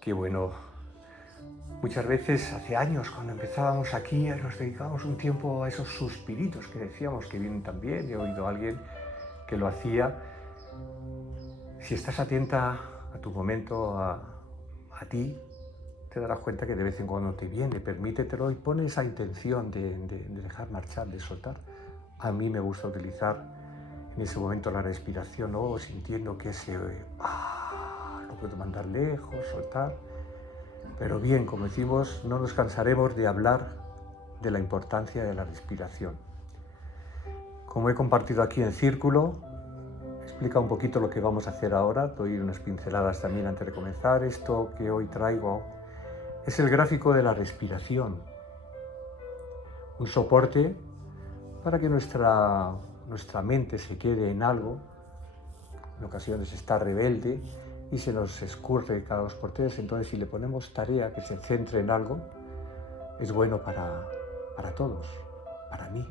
Qué bueno. Muchas veces, hace años, cuando empezábamos aquí, nos dedicábamos un tiempo a esos suspiritos que decíamos que vienen también. He oído a alguien que lo hacía. Si estás atenta a tu momento, a ti, te darás cuenta que de vez en cuando te viene, permítetelo y pon esa intención de dejar marchar, de soltar. A mí me gusta utilizar en ese momento la respiración, ¿no? Sintiendo que lo puedo mandar lejos, soltar. Pero bien, como decimos, no nos cansaremos de hablar de la importancia de la respiración. Como he compartido aquí en círculo, explica un poquito lo que vamos a hacer ahora. Doy unas pinceladas también antes de comenzar. Esto que hoy traigo es el gráfico de la respiración. Un soporte para que nuestra mente se quede en algo. En ocasiones está rebelde y se nos escurre cada dos por tres. Entonces, si le ponemos tarea que se centre en algo, es bueno para todos, para mí.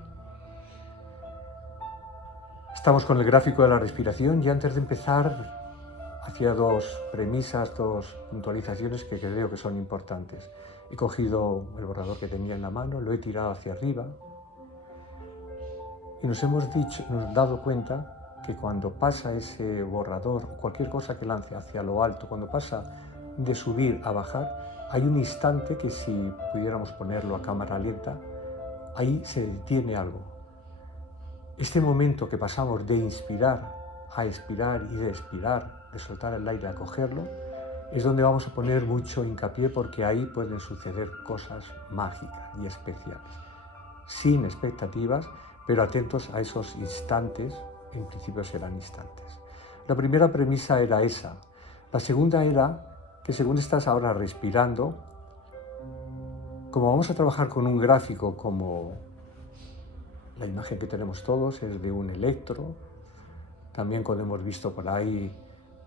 Estamos con el gráfico de la respiración y antes de empezar hacía dos premisas, dos puntualizaciones que creo que son importantes. He cogido el borrador que tenía en la mano, lo he tirado hacia arriba y nos hemos dado cuenta que cuando pasa ese borrador o cualquier cosa que lance hacia lo alto, cuando pasa de subir a bajar, hay un instante que si pudiéramos ponerlo a cámara lenta, ahí se detiene algo. Este momento que pasamos de inspirar a expirar y de expirar, de soltar el aire a cogerlo, es donde vamos a poner mucho hincapié porque ahí pueden suceder cosas mágicas y especiales. Sin expectativas, pero atentos a esos instantes, en principio serán instantes. La primera premisa era esa. La segunda era que según estás ahora respirando, como vamos a trabajar con un gráfico como la imagen que tenemos todos es de un electro, también cuando hemos visto por ahí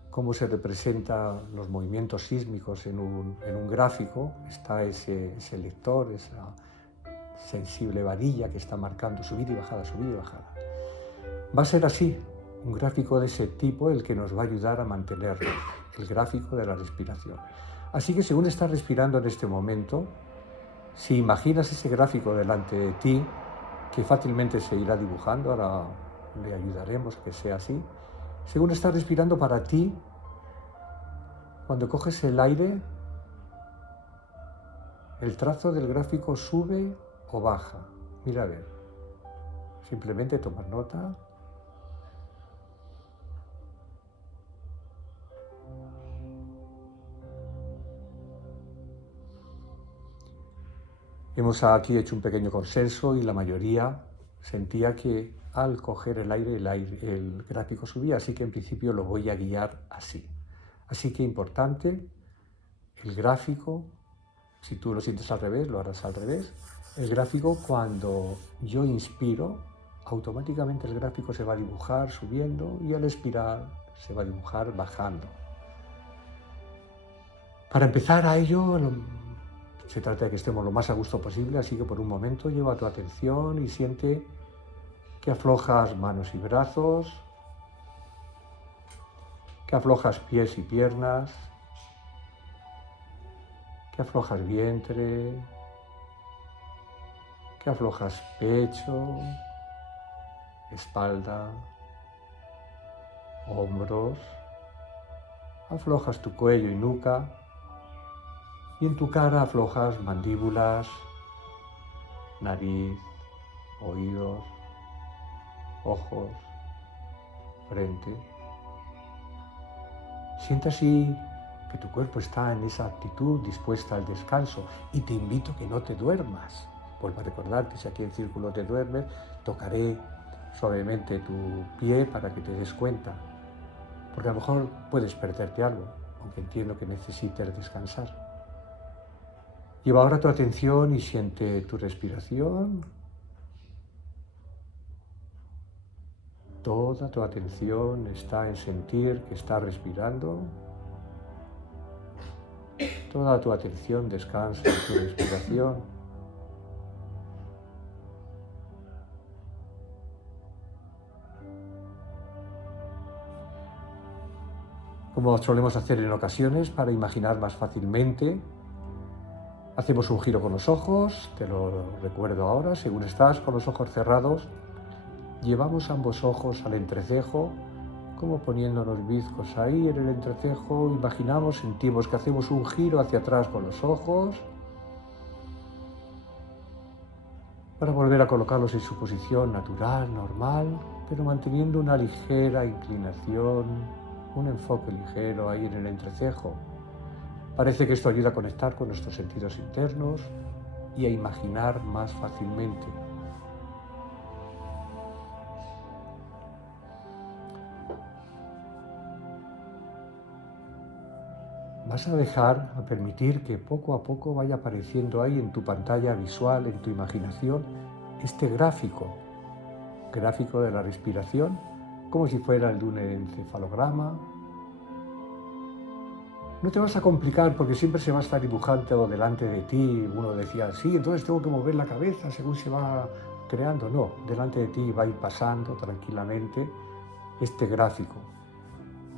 cómo se representan los movimientos sísmicos en un gráfico, está ese lector, esa sensible varilla que está marcando subida y bajada, subida y bajada. Va a ser así, un gráfico de ese tipo el que nos va a ayudar a mantenerlo, el gráfico de la respiración. Así que según estás respirando en este momento, si imaginas ese gráfico delante de ti, que fácilmente se irá dibujando, ahora le ayudaremos a que sea así, según estás respirando para ti, cuando coges el aire, el trazo del gráfico sube o baja. Mira a ver, simplemente tomar nota. Hemos aquí hecho un pequeño consenso y la mayoría sentía que al coger el aire, el gráfico subía, así que en principio lo voy a guiar así. Así que importante, el gráfico, si tú lo sientes al revés, lo harás al revés. El gráfico, cuando yo inspiro, automáticamente el gráfico se va a dibujar subiendo y al expirar se va a dibujar bajando. Para empezar a ello, se trata de que estemos lo más a gusto posible, así que por un momento lleva tu atención y siente que aflojas manos y brazos, que aflojas pies y piernas, que aflojas vientre, que aflojas pecho, espalda, hombros, aflojas tu cuello y nuca y en tu cara aflojas mandíbulas, nariz, oídos, ojos, frente. Siente así que tu cuerpo está en esa actitud dispuesta al descanso y te invito a que no te duermas. Vuelvo a recordarte, si aquí en círculo te duermes, tocaré suavemente tu pie para que te des cuenta, porque a lo mejor puedes perderte algo, aunque entiendo que necesites descansar. Lleva ahora tu atención y siente tu respiración. Toda tu atención está en sentir que estás respirando. Toda tu atención descansa en tu respiración. como solemos hacer en ocasiones para imaginar más fácilmente. Hacemos un giro con los ojos, te lo recuerdo ahora, según estás con los ojos cerrados, llevamos ambos ojos al entrecejo, como poniéndonos bizcos ahí en el entrecejo, imaginamos, sentimos que hacemos un giro hacia atrás con los ojos, para volver a colocarlos en su posición natural, normal, pero manteniendo una ligera inclinación, un enfoque ligero ahí en el entrecejo. Parece que esto ayuda a conectar con nuestros sentidos internos y a imaginar más fácilmente. Vas a permitir que poco a poco vaya apareciendo ahí en tu pantalla visual, en tu imaginación, este gráfico de la respiración, como si fuera el de un encefalograma. No te vas a complicar porque siempre se va a estar dibujando delante de ti. Uno decía, sí, entonces tengo que mover la cabeza según se va creando. No, delante de ti va a ir pasando tranquilamente este gráfico,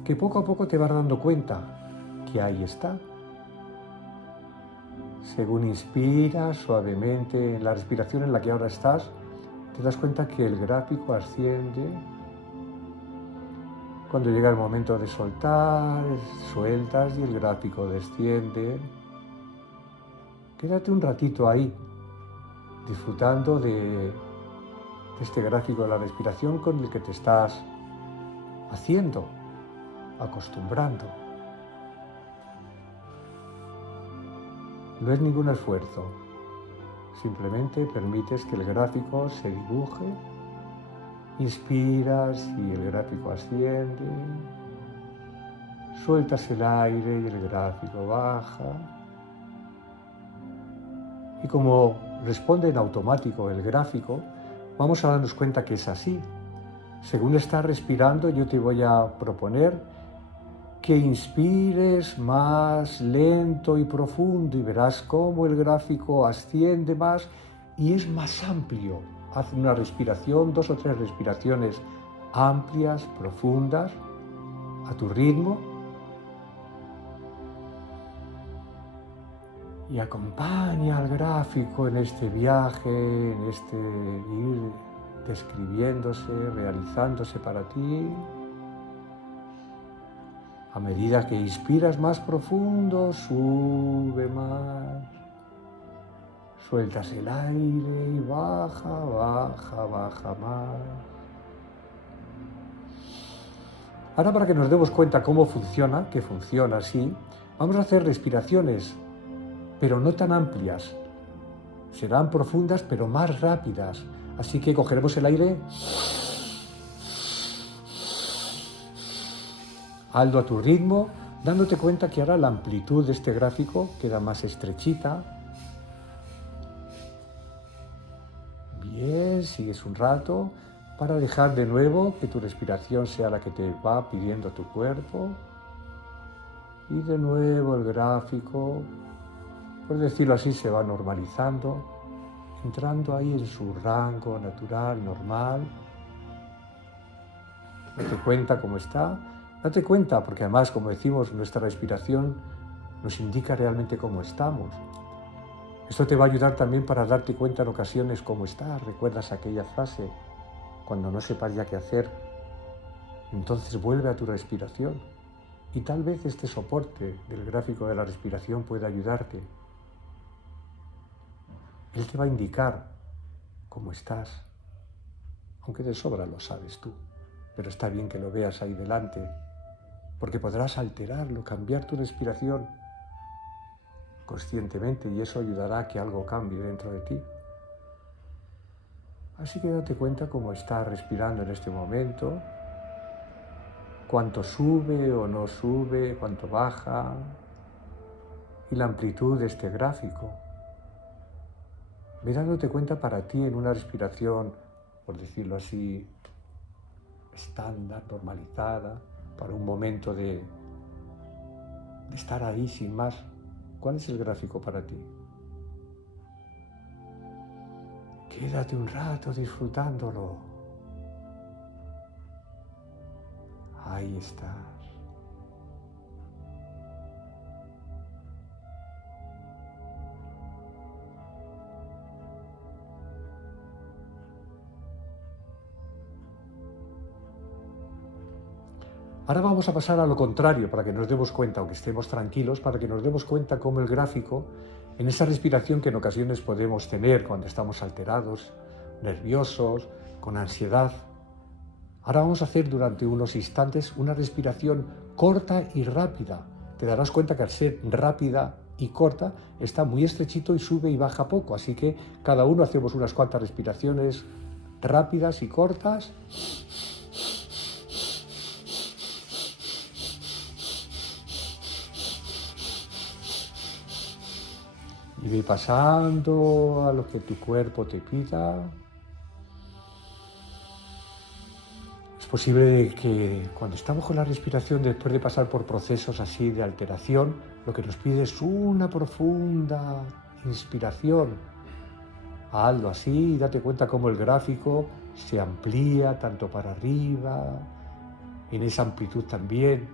que poco a poco te vas dando cuenta que ahí está. Según inspiras suavemente en la respiración en la que ahora estás, te das cuenta que el gráfico asciende. Cuando llega el momento de soltar, sueltas y el gráfico desciende. Quédate un ratito ahí, disfrutando de este gráfico de la respiración con el que te estás haciendo, acostumbrando. No es ningún esfuerzo, simplemente permites que el gráfico se dibuje, inspiras y el gráfico asciende, sueltas el aire y el gráfico baja. Y como responde en automático el gráfico, vamos a darnos cuenta que es así. Según estás respirando, yo te voy a proponer que inspires más lento y profundo y verás cómo el gráfico asciende más y es más amplio. Haz una respiración, 2 o 3 respiraciones amplias, profundas, a tu ritmo. Y acompaña al gráfico en este viaje, en este ir describiéndose, realizándose para ti. A medida que inspiras más profundo, sube más. Sueltas el aire y baja, baja, baja más. Ahora, para que nos demos cuenta cómo funciona, que funciona así, vamos a hacer respiraciones, pero no tan amplias. Serán profundas, pero más rápidas. Así que cogeremos el aire. Hazlo a tu ritmo, dándote cuenta que ahora la amplitud de este gráfico queda más estrechita. Bien, sigues un rato para dejar de nuevo que tu respiración sea la que te va pidiendo tu cuerpo. Y de nuevo el gráfico, por decirlo así, se va normalizando, entrando ahí en su rango natural, normal. Date cuenta cómo está. Date cuenta, porque además, como decimos, nuestra respiración nos indica realmente cómo estamos. Esto te va a ayudar también para darte cuenta en ocasiones cómo estás. ¿Recuerdas aquella frase? Cuando no sepas ya qué hacer, entonces vuelve a tu respiración. Y tal vez este soporte del gráfico de la respiración pueda ayudarte. Él te va a indicar cómo estás, aunque de sobra lo sabes tú, pero está bien que lo veas ahí delante, porque podrás alterarlo, cambiar tu respiración conscientemente y eso ayudará a que algo cambie dentro de ti. Así que date cuenta cómo estás respirando en este momento, cuánto sube o no sube, cuánto baja y la amplitud de este gráfico. Ve dándote cuenta para ti en una respiración, por decirlo así, estándar, normalizada, para un momento de estar ahí sin más. ¿Cuál es el gráfico para ti? Quédate un rato disfrutándolo. Ahí estás. Ahora vamos a pasar a lo contrario para que nos demos cuenta, aunque estemos tranquilos, para que nos demos cuenta cómo el gráfico, en esa respiración que en ocasiones podemos tener cuando estamos alterados, nerviosos, con ansiedad, ahora vamos a hacer durante unos instantes una respiración corta y rápida. Te darás cuenta que al ser rápida y corta está muy estrechito y sube y baja poco, así que cada uno hacemos unas cuantas respiraciones rápidas y cortas. Y ve pasando a lo que tu cuerpo te pida. Es posible que cuando estamos con la respiración, después de pasar por procesos así de alteración, lo que nos pide es una profunda inspiración. Hazlo así y date cuenta cómo el gráfico se amplía tanto para arriba, en esa amplitud también,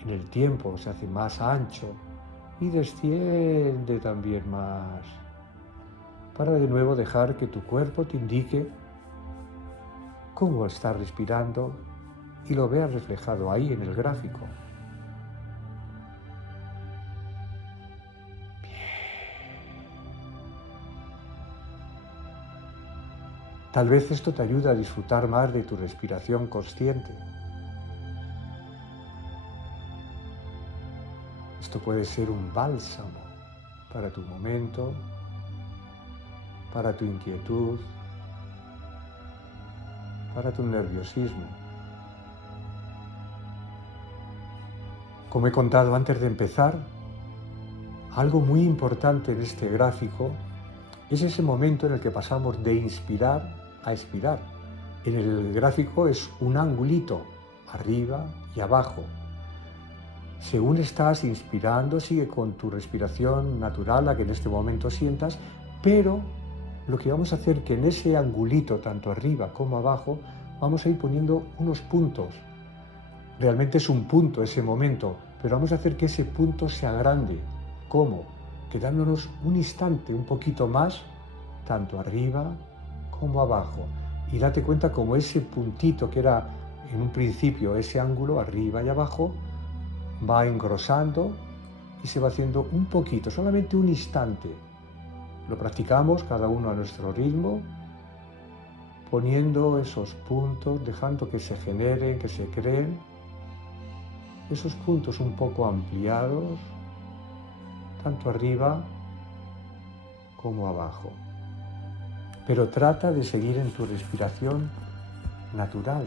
en el tiempo se hace más ancho y desciende también más, para de nuevo dejar que tu cuerpo te indique cómo estás respirando y lo veas reflejado ahí en el gráfico. Tal vez esto te ayude a disfrutar más de tu respiración consciente. Esto puede ser un bálsamo para tu momento, para tu inquietud, para tu nerviosismo. Como he contado antes de empezar, algo muy importante en este gráfico es ese momento en el que pasamos de inspirar a expirar. En el gráfico es un angulito, arriba y abajo. Según estás inspirando, sigue con tu respiración natural, la que en este momento sientas, pero lo que vamos a hacer es que en ese angulito, tanto arriba como abajo, vamos a ir poniendo unos puntos. Realmente es un punto ese momento, pero vamos a hacer que ese punto sea grande. ¿Cómo? Quedándonos un instante un poquito más, tanto arriba como abajo. Y date cuenta como ese puntito que era en un principio ese ángulo, arriba y abajo, va engrosando y se va haciendo un poquito, solamente un instante. Lo practicamos cada uno a nuestro ritmo, poniendo esos puntos, dejando que se generen, que se creen, esos puntos un poco ampliados, tanto arriba como abajo. Pero trata de seguir en tu respiración natural,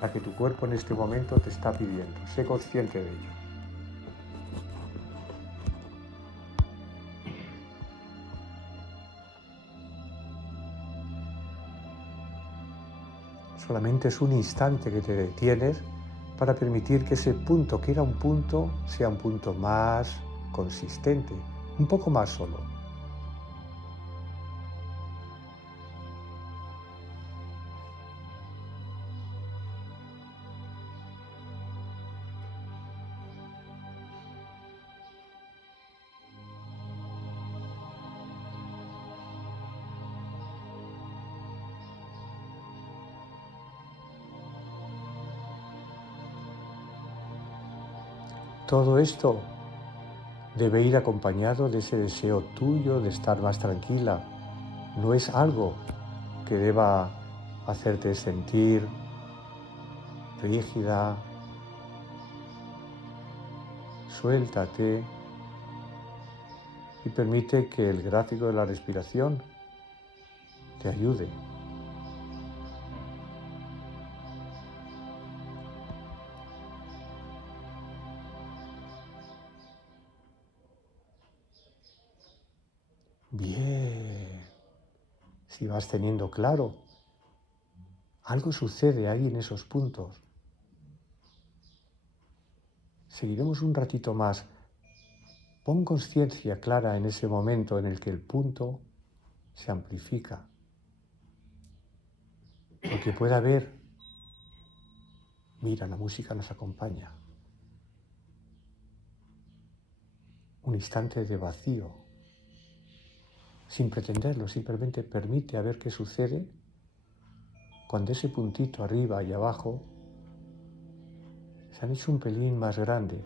la que tu cuerpo en este momento te está pidiendo. Sé consciente de ello. Solamente es un instante que te detienes para permitir que ese punto, que era un punto, sea un punto más consistente, un poco más solo. Todo esto debe ir acompañado de ese deseo tuyo de estar más tranquila. No es algo que deba hacerte sentir rígida. Suéltate y permite que el gráfico de la respiración te ayude. Bien. Si vas teniendo claro, algo sucede ahí en esos puntos. Seguiremos un ratito más. Pon conciencia clara en ese momento en el que el punto se amplifica. Lo que pueda haber, mira, la música nos acompaña. Un instante de vacío, sin pretenderlo, simplemente permite a ver qué sucede cuando ese puntito arriba y abajo se han hecho un pelín más grande.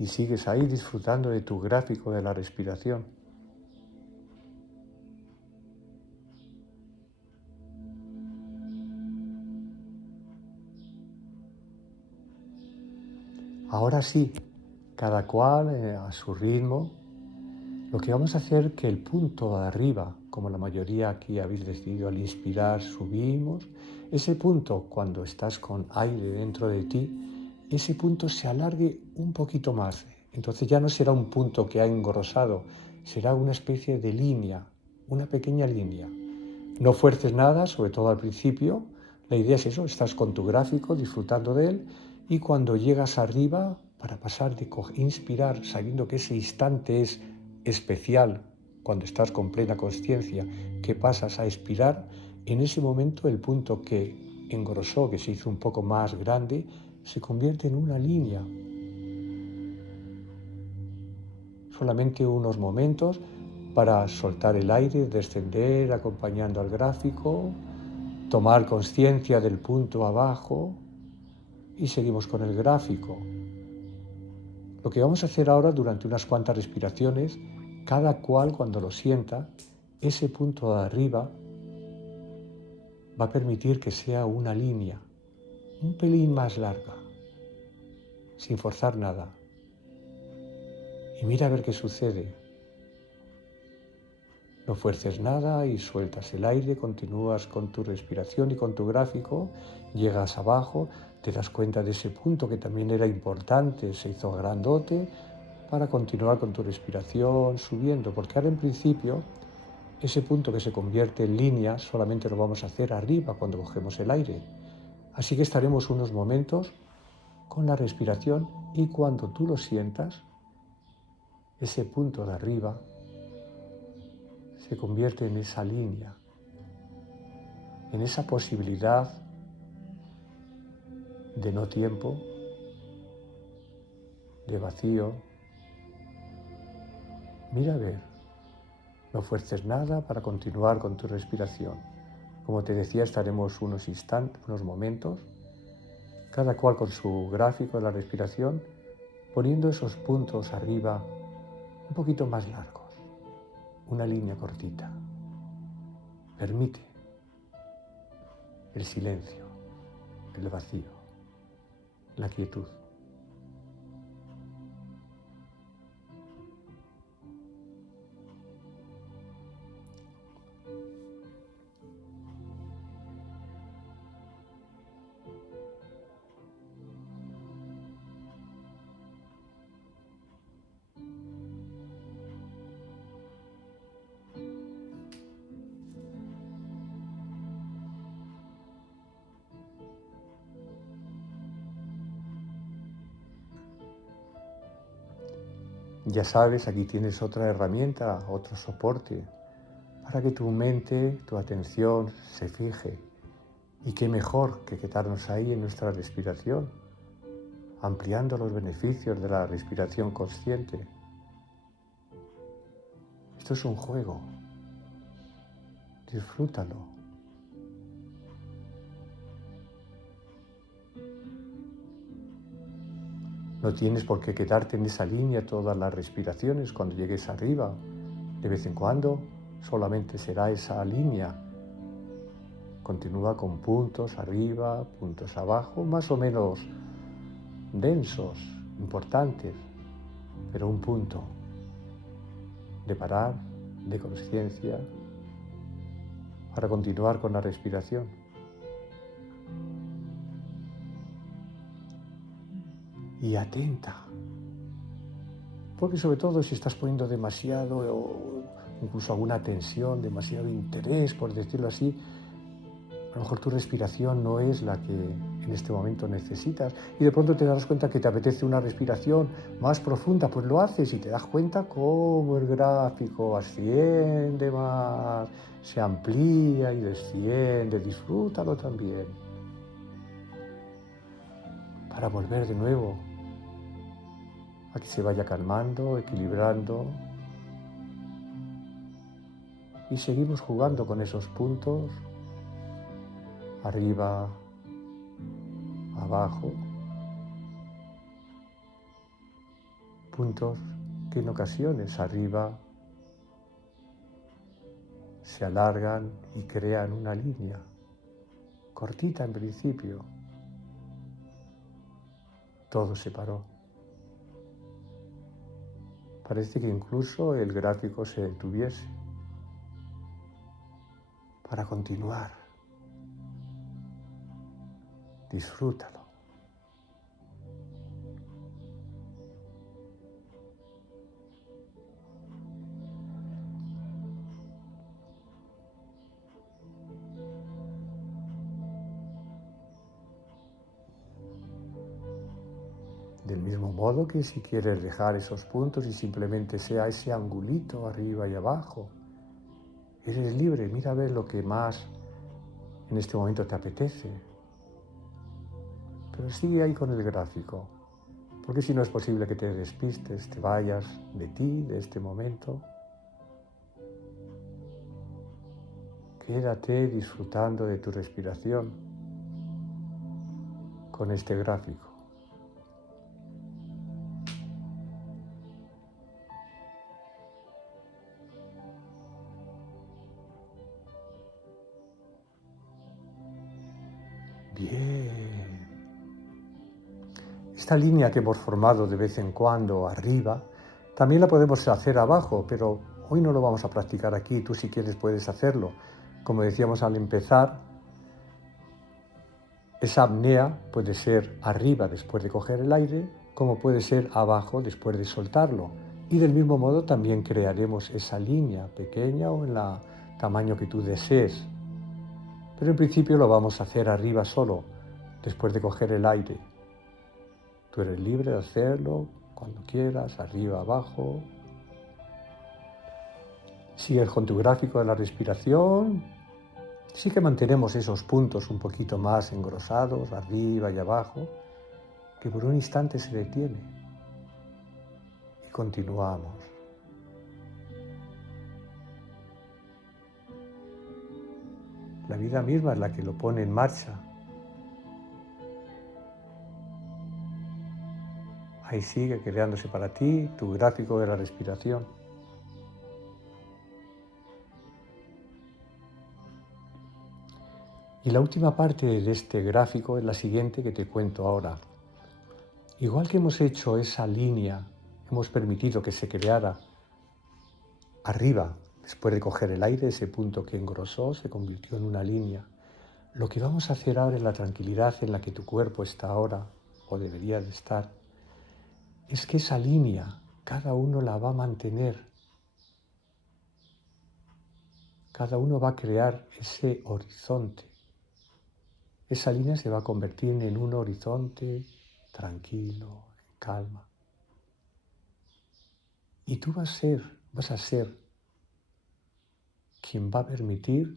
Y sigues ahí disfrutando de tu gráfico de la respiración. Ahora sí, cada cual a su ritmo. Lo que vamos a hacer es que el punto de arriba, como la mayoría aquí habéis decidido al inspirar, subimos, ese punto cuando estás con aire dentro de ti, ese punto se alargue un poquito más. Entonces ya no será un punto que ha engrosado, será una especie de línea, una pequeña línea. No fuerces nada, sobre todo al principio. La idea es eso, estás con tu gráfico disfrutando de él y cuando llegas arriba, para pasar de inspirar, sabiendo que ese instante es especial, cuando estás con plena consciencia, que pasas a expirar, en ese momento el punto que engrosó, que se hizo un poco más grande, se convierte en una línea. Solamente unos momentos para soltar el aire, descender acompañando al gráfico, tomar conciencia del punto abajo y seguimos con el gráfico. Lo que vamos a hacer ahora durante unas cuantas respiraciones, cada cual cuando lo sienta, ese punto de arriba va a permitir que sea una línea, un pelín más larga, sin forzar nada. Y mira a ver qué sucede. No fuerces nada y sueltas el aire, continúas con tu respiración y con tu gráfico, llegas abajo, te das cuenta de ese punto que también era importante, se hizo grandote, para continuar con tu respiración, subiendo, porque ahora en principio ese punto que se convierte en línea solamente lo vamos a hacer arriba cuando cogemos el aire. Así que estaremos unos momentos con la respiración y cuando tú lo sientas, ese punto de arriba se convierte en esa línea, en esa posibilidad de no tiempo, de vacío. Mira a ver, no fuerces nada para continuar con tu respiración. Como te decía, estaremos unos instantes, unos momentos, cada cual con su gráfico de la respiración, poniendo esos puntos arriba un poquito más largos, una línea cortita. Permite el silencio, el vacío, la quietud. Ya sabes, aquí tienes otra herramienta, otro soporte, para que tu mente, tu atención se fije. Y qué mejor que quedarnos ahí en nuestra respiración, ampliando los beneficios de la respiración consciente. Esto es un juego, disfrútalo. No tienes por qué quedarte en esa línea todas las respiraciones cuando llegues arriba. De vez en cuando solamente será esa línea. Continúa con puntos arriba, puntos abajo, más o menos densos, importantes, pero un punto de parar, de conciencia, para continuar con la respiración. Y atenta, porque sobre todo si estás poniendo demasiado, o incluso alguna tensión, demasiado interés, por decirlo así, a lo mejor tu respiración no es la que en este momento necesitas, y de pronto te darás cuenta que te apetece una respiración más profunda, pues lo haces y te das cuenta cómo el gráfico asciende más, se amplía y desciende. Disfrútalo también, para volver de nuevo a que se vaya calmando, equilibrando, y seguimos jugando con esos puntos, arriba, abajo, puntos que en ocasiones arriba se alargan y crean una línea, cortita en principio. Todo se paró. Parece que incluso el gráfico se detuviese para continuar. Disfrútalo. Del mismo modo que si quieres dejar esos puntos y simplemente sea ese angulito arriba y abajo, eres libre. Mira a ver lo que más en este momento te apetece. Pero sigue ahí con el gráfico, porque si no es posible que te despistes, te vayas de ti, de este momento. Quédate disfrutando de tu respiración con este gráfico. Bien. Esta línea que hemos formado de vez en cuando arriba, también la podemos hacer abajo, pero hoy no lo vamos a practicar aquí. Tú si quieres puedes hacerlo. Como decíamos al empezar, esa apnea puede ser arriba después de coger el aire, como puede ser abajo después de soltarlo. Y del mismo modo también crearemos esa línea pequeña o en el tamaño que tú desees. Pero en principio lo vamos a hacer arriba solo, después de coger el aire. Tú eres libre de hacerlo cuando quieras, arriba, abajo. Sigues con tu gráfico de la respiración. Sí que mantenemos esos puntos un poquito más engrosados, arriba y abajo, que por un instante se detiene. Y continuamos. La vida misma es la que lo pone en marcha. Ahí sigue creándose para ti tu gráfico de la respiración. Y la última parte de este gráfico es la siguiente que te cuento ahora. Igual que hemos hecho esa línea, hemos permitido que se creara arriba, después de coger el aire, ese punto que engrosó se convirtió en una línea. Lo que vamos a hacer ahora en la tranquilidad en la que tu cuerpo está ahora, o debería de estar, es que esa línea cada uno la va a mantener. Cada uno va a crear ese horizonte. Esa línea se va a convertir en un horizonte tranquilo, en calma. Y tú vas a ser quien va a permitir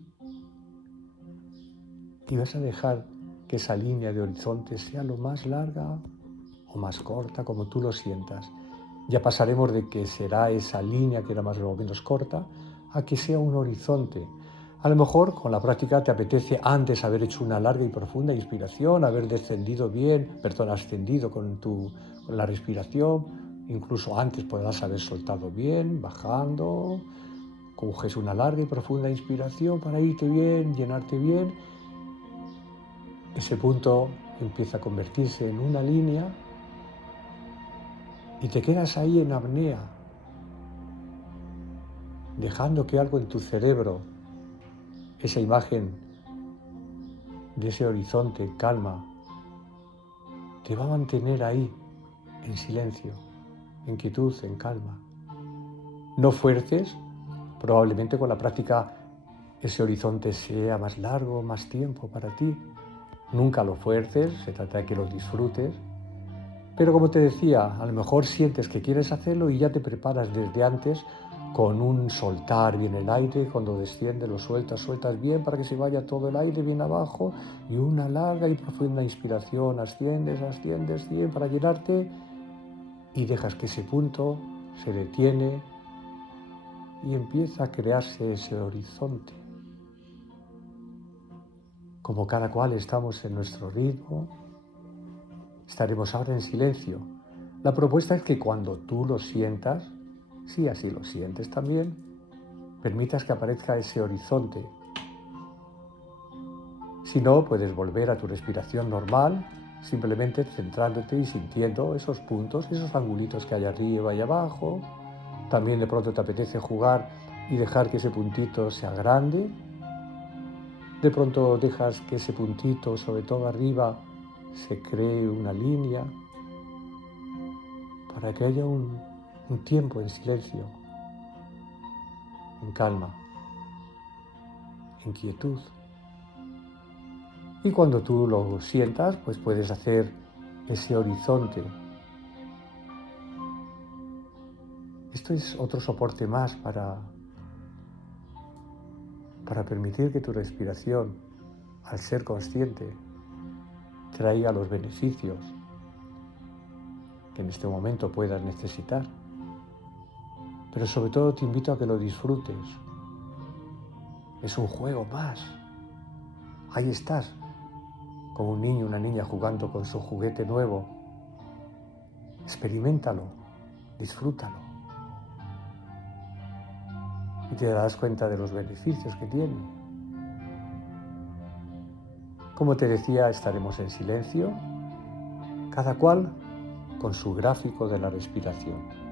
y vas a dejar que esa línea de horizonte sea lo más larga o más corta, como tú lo sientas. Ya pasaremos de que será esa línea que era más o menos corta a que sea un horizonte. A lo mejor con la práctica te apetece antes haber hecho una larga y profunda inspiración, haber ascendido con la respiración, incluso antes podrás haber soltado bien, bajando, coges una larga y profunda inspiración para irte bien, llenarte bien. Ese punto empieza a convertirse en una línea y te quedas ahí en apnea, dejando que algo en tu cerebro, esa imagen de ese horizonte en calma, te va a mantener ahí, en silencio, en quietud, en calma. No fuerces, probablemente con la práctica ese horizonte sea más largo, más tiempo para ti, Nunca lo fuerces, se trata de que lo disfrutes. Pero como te decía, a lo mejor sientes que quieres hacerlo y ya te preparas desde antes con un soltar bien el aire. Cuando desciende lo sueltas bien para que se vaya todo el aire bien abajo, y una larga y profunda inspiración. Asciendes bien para llenarte y dejas que ese punto se detiene y empieza a crearse ese horizonte. Como cada cual estamos en nuestro ritmo, estaremos ahora en silencio. La propuesta es que cuando tú lo sientas, si así lo sientes también, permitas que aparezca ese horizonte. Si no, puedes volver a tu respiración normal, simplemente centrándote y sintiendo esos puntos, esos angulitos que hay arriba y abajo. También de pronto te apetece jugar y dejar que ese puntito sea grande. De pronto dejas que ese puntito, sobre todo arriba, se cree una línea para que haya un tiempo en silencio, en calma, en quietud. Y cuando tú lo sientas, pues puedes hacer ese horizonte. Esto es otro soporte más para permitir que tu respiración, al ser consciente, traiga los beneficios que en este momento puedas necesitar. Pero sobre todo te invito a que lo disfrutes. Es un juego más. Ahí estás, como un niño o una niña jugando con su juguete nuevo. Experiméntalo, disfrútalo. Y te darás cuenta de los beneficios que tiene. Como te decía, estaremos en silencio, cada cual con su gráfico de la respiración.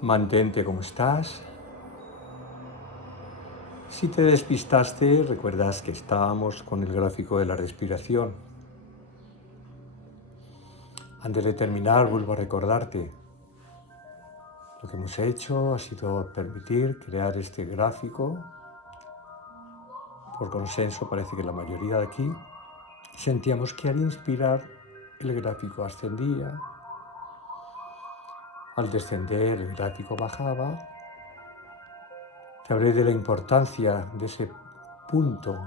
Mantente como estás. Si te despistaste, recuerdas que estábamos con el gráfico de la respiración. Antes de terminar, vuelvo a recordarte. Lo que hemos hecho ha sido permitir crear este gráfico. Por consenso, parece que la mayoría de aquí sentíamos que al inspirar el gráfico ascendía, al descender el gráfico bajaba. Te hablé de la importancia de ese punto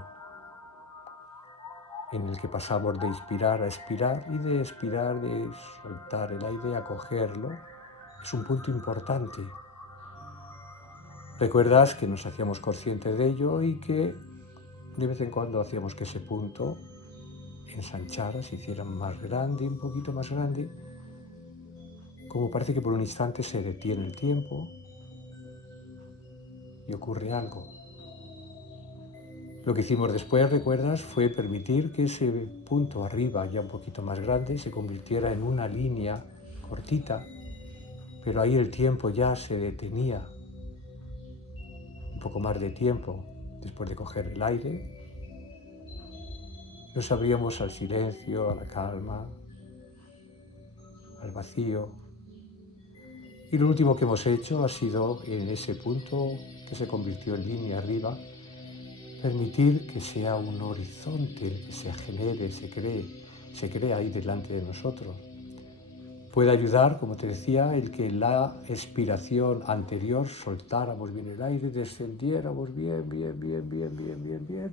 en el que pasamos de inspirar a expirar y de expirar, de soltar el aire, a cogerlo. Es un punto importante. Recuerdas que nos hacíamos conscientes de ello y que de vez en cuando hacíamos que ese punto ensanchara, se hiciera más grande, un poquito más grande, como parece que por un instante se detiene el tiempo y ocurre algo. Lo que hicimos después, recuerdas, fue permitir que ese punto arriba, ya un poquito más grande, se convirtiera en una línea cortita, pero ahí el tiempo ya se detenía, un poco más de tiempo después de coger el aire. Nos abríamos al silencio, a la calma, al vacío. Y lo último que hemos hecho ha sido, en ese punto que se convirtió en línea arriba, permitir que sea un horizonte el que se genere, se crea ahí delante de nosotros. Puede ayudar, como te decía, el que la expiración anterior soltáramos bien el aire, descendiéramos bien,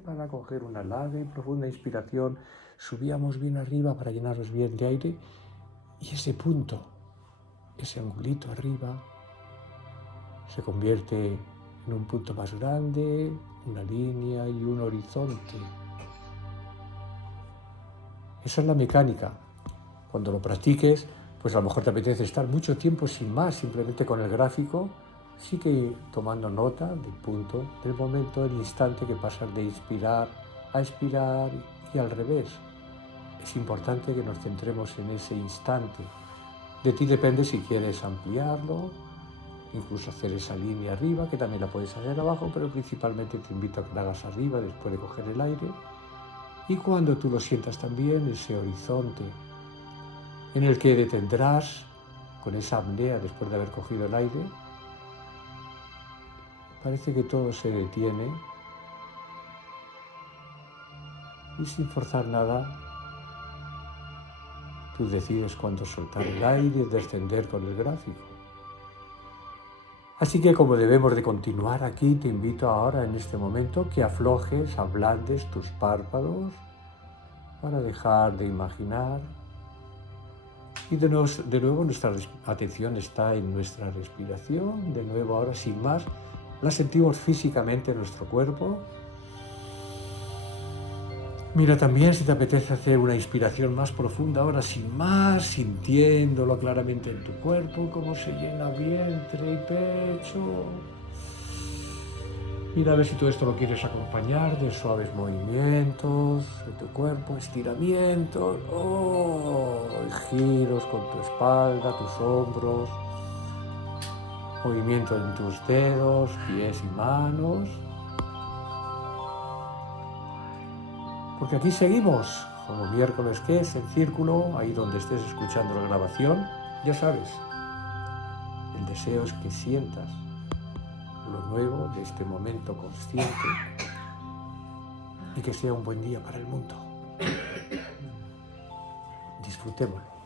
para coger una larga y profunda inspiración, subíamos bien arriba para llenarnos bien de aire y ese punto, ese angulito arriba, se convierte en un punto más grande, una línea y un horizonte. Esa es la mecánica. Cuando lo practiques, pues a lo mejor te apetece estar mucho tiempo sin más, simplemente con el gráfico, sí que tomando nota del punto, del momento, del instante que pasas de inspirar a expirar y al revés. Es importante que nos centremos en ese instante. De ti depende si quieres ampliarlo, incluso hacer esa línea arriba, que también la puedes hacer abajo, pero principalmente te invito a que la hagas arriba después de coger el aire. Y cuando tú lo sientas también, ese horizonte en el que detendrás con esa apnea después de haber cogido el aire, parece que todo se detiene y sin forzar nada, tú decides cuándo soltar el aire y descender con el gráfico. Así que como debemos de continuar aquí, te invito ahora en este momento que aflojes, ablandes tus párpados para dejar de imaginar. Y de nuevo nuestra atención está en nuestra respiración. De nuevo ahora sin más, la sentimos físicamente en nuestro cuerpo. Mira también si te apetece hacer una inspiración más profunda ahora sin más, sintiéndolo claramente en tu cuerpo, cómo se llena vientre y pecho. Mira a ver si todo esto lo quieres acompañar de suaves movimientos de tu cuerpo, estiramientos, giros con tu espalda, tus hombros, movimientos en tus dedos, pies y manos. Porque aquí seguimos, como miércoles que es, en círculo, ahí donde estés escuchando la grabación, ya sabes, el deseo es que sientas lo nuevo de este momento consciente y que sea un buen día para el mundo. Disfrutémoslo.